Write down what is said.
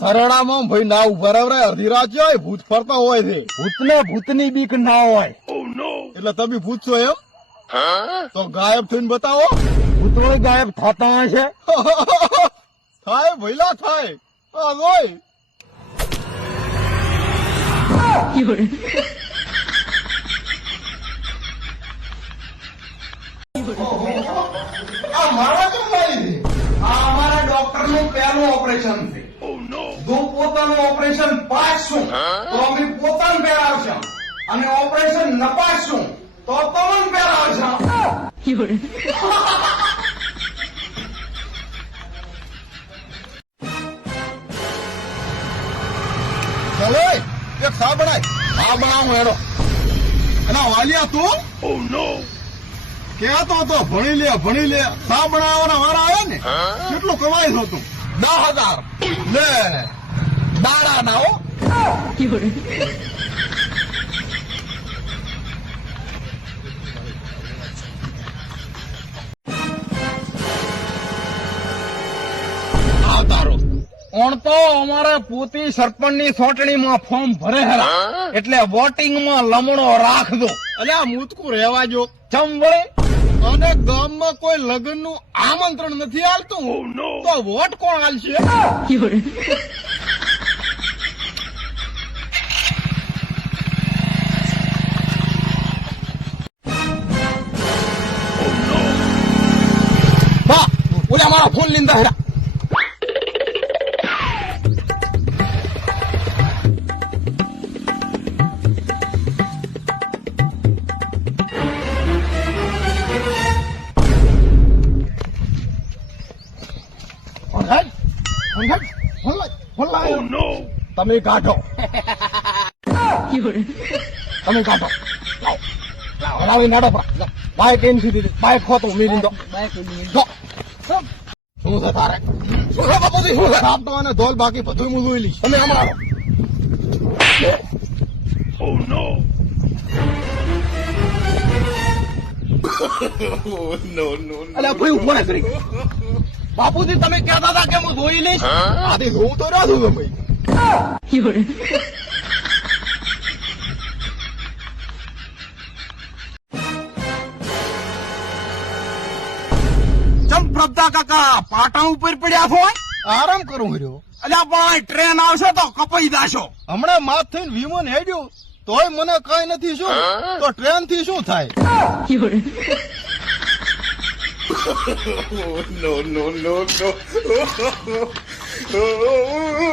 સરડામાં ભાઈ ના ઉભા રહે અડધી રાત જાય ભૂત ફરતા હોય છે. ભૂતને ભૂતની બીક ના હોય. એટલે તમે ભૂત છો એમ? તો ગાયબ થઈને બતાવો. ભૂતોય ગાયબ થતા હશે. થાય ભઈલા થાય. આ જોઈ આ મારા કેમ લાવી છે? આ અમારા ડોક્ટર નું પહેલું ઓપરેશન છે. જો પોતાનું ઓપરેશન પાસશું તો અમે પોતાને પહેરાવશું અને ઓપરેશન નપાસશું તો તમને પહેરાવશું. ચલો એક સા બનાય. હા બનાવું હેડો. એના વાલિયા તું કેતો હતો ભણી લે સા બનાવવાના વાળા આવ્યા ને કેટલું કમાઈ છો તું? 10,000 લે દાડા ના હો. તારો કોણ તો અમારે પોતી સરપંચની ચૂંટણીમાં ફોર્મ ભરે હેરા એટલે વોટિંગમાં લમણો રાખજો. અલ્યા મૂતકું રહેવા જો. ચમ વળે અને ગામમાં કોઈ લગ્ન નું આમંત્રણ નથી આલતું તો વોટ કોણ આલશે? બા ઓલા મારા ફોન લીંદા હેરા. તમે કાઢો. તમે કાઢો. લાવી નાડો પરા બાઈક એમ સીધી બાઈક ખોતું મેરી દો. શું છે તારે? શું છે બાપુજી? શું છે? સાપટો અને ધોલ બાકી બધું હું જોઈ લઈશ. તમે હમણાં અલ્યા ભાઈ ઉભો ના કરી. બાપુજી તમે કહેતા હતા કે હું ધોઈ લઈશ. આથી જોઉં તો ના જોઉં ભાઈ. ચમ પ્રભતા કાકા પાટા ઉપર પડ્યા હોય. આરામ કરું રહ્યો. અલ્યા પણ ટ્રેન આવશે તો કપાઈ જાશો. હમણાં માથ થઈને વિમાન હેડ્યું તોય મને કઈ નથી. શું તો ટ્રેન થી શું થાય? no.